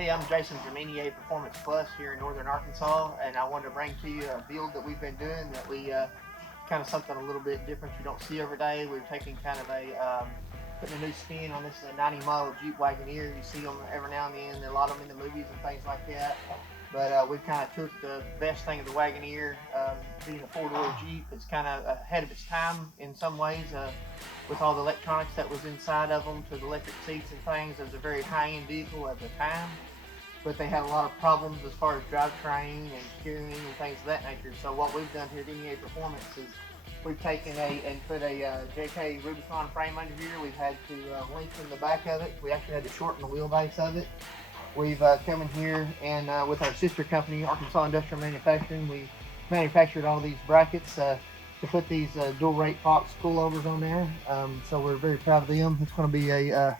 Hey, I'm Jason from NEA Performance Plus here in Northern Arkansas, and I wanted to bring to you a build that we've been doing that we kind of something a little bit different you don't see every day. We're taking kind of putting a new spin on this 90 model Jeep Wagoneer. You see them every now and then, a lot of them in the movies and things like that. But we've kind of took the best thing of the Wagoneer, being a four-door Jeep. It's kind of ahead of its time in some ways. With all the electronics that was inside of them, to the electric seats and things. It was a very high-end vehicle at the time, but they had a lot of problems as far as drivetrain and steering and things of that nature. So what we've done here at NEA Performance is we've taken and put a JK Rubicon frame under here. We've had to lengthen the back of it. We actually had to shorten the wheelbase of it. We've come in here and with our sister company, Arkansas Industrial Manufacturing, we manufactured all these brackets to put these dual rate Fox coilovers on there. So we're very proud of them. It's going to be a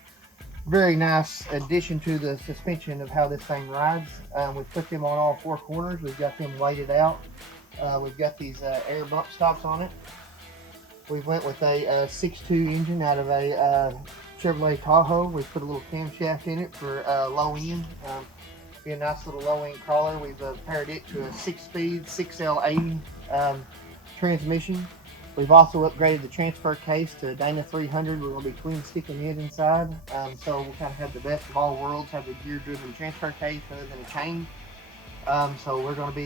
very nice addition to the suspension of how this thing rides. We've put them on all four corners. We've got them weighted out. We've got these air bump stops on it. We went with a 6.2 engine out of a Chevrolet Tahoe. We put a little camshaft in it for low end. Be a nice little low end crawler. We've paired it to a 6-speed 6L80 transmission. We've also upgraded the transfer case to Dana 300. We're going to be twin sticking it inside. So we'll kind of have the best of all worlds, have a gear driven transfer case rather than a chain. So we're going to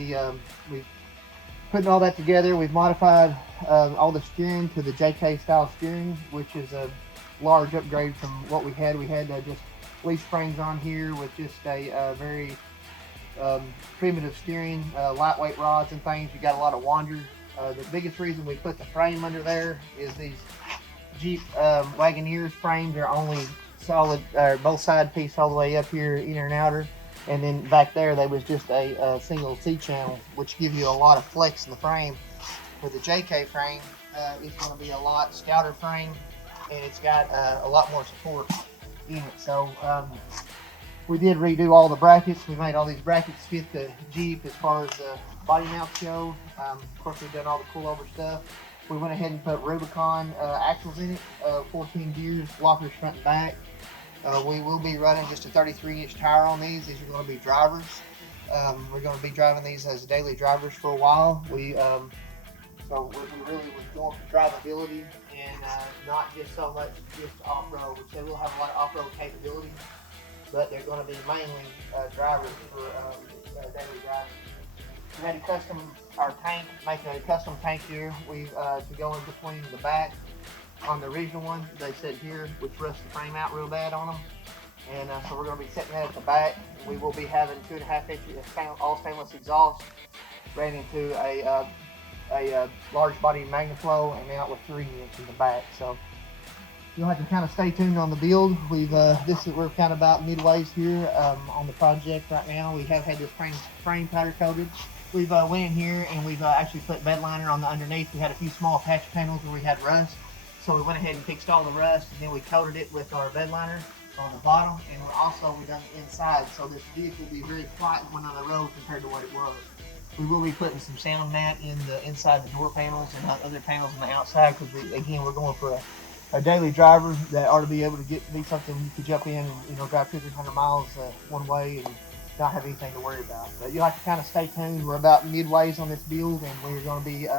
be putting all that together. We've modified all the steering to the JK style steering, which is a large upgrade from what we had. We had just leaf springs on here with just a very primitive steering, lightweight rods and things. You got a lot of wander. The biggest reason we put the frame under there is these Jeep Wagoneers frames are only solid, both side piece all the way up here, inner and outer, and then back there they was just a single C-channel, which gives you a lot of flex in the frame. With the JK frame, it's going to be a lot stouter frame, and it's got a lot more support in it. So we did redo all the brackets. We made all these brackets fit the Jeep as far as the body mounts go. Of course, we've done all the coilover stuff. We went ahead and put Rubicon axles in it, 14 gears, lockers front and back. We will be running just a 33-inch tire on these. These are going to be drivers. We're going to be driving these as daily drivers for a while. So we really was going for drivability and not just so much just off-road. They will have a lot of off-road capability, but they're going to be mainly drivers for daily driving. We had to custom our tank, make a custom tank here. We to go in between the back on the original one. They said here, which rusts the frame out real bad on them, and so we're going to be setting that at the back. We will be having 2.5 inches all stainless exhaust, ran into a large body MagnaFlow, and out with 3 inch in the back. So you'll have to kind of stay tuned on the build. We're kind of about midways here on the project right now. We have had this frame powder coated. We've went in here and we've actually put bed liner on the underneath. We had a few small patch panels where we had rust, so we went ahead and fixed all the rust, and then we coated it with our bed liner on the bottom, and we've done the inside, so this vehicle will be very quiet when on the road compared to what it was. We will be putting some sound mat inside the door panels and other panels on the outside, because we're going for a daily driver that ought to be able to be something you could jump in and drive 200-300 miles one way and not have anything to worry about. But you'll have to kind of stay tuned. We're about midways on this build, and we're going to be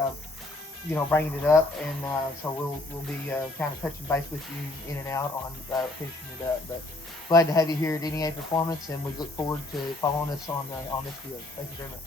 bringing it up, and so we'll be kind of touching base with you in and out on finishing it up. But glad to have you here at NEA Performance, and we look forward to following us on this build. Thank you very much.